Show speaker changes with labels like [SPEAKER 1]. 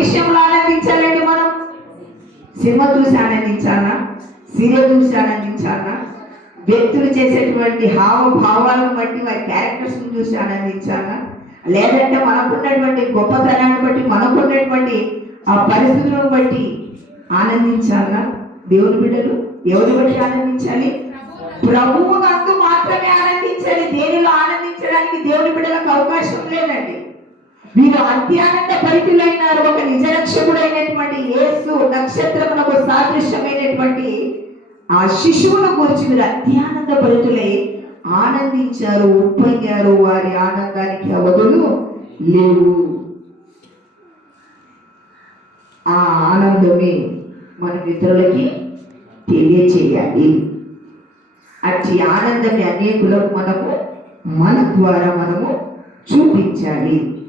[SPEAKER 1] విషయంలో ఆనందించాలండి మనం. సినిమా చూసి ఆనందించాలా? సీరియల్ చూసి ఆనందించాలా? వ్యక్తులు చేసేటువంటి హావభావాలను బట్టి వారి క్యారెక్టర్స్ని చూసి ఆనందించాలా? లేదంటే మనకున్నటువంటి గొప్పతనాన్ని బట్టి మనకున్నటువంటి ఆ పరిస్థితులను బట్టి ఆనందించాలా? దేవుని బిడ్డలు ఎవరి బట్టి ఆనందించాలి? ప్రభువు నందు మాత్రమే ఆనందించాలి. దేని వీరు అత్యానంద పరితులైనారు ఒక నిజరక్షకుడైనటువంటి యేసు నక్షత్రమునకు సాదృశ్యమైనటువంటి ఆ శిశువును గురించి మీరు అత్యానంద పరితులై ఆనందించారు ఉప్పొంగారు వారి ఆనందానికి అవధులు లేవు. ఆ ఆనందమే మన ఇతరులకి తెలియచేయాలి. అట్టి ఆనందాన్ని అనేకులకు మనము మన ద్వారా మనము చూపించాలి.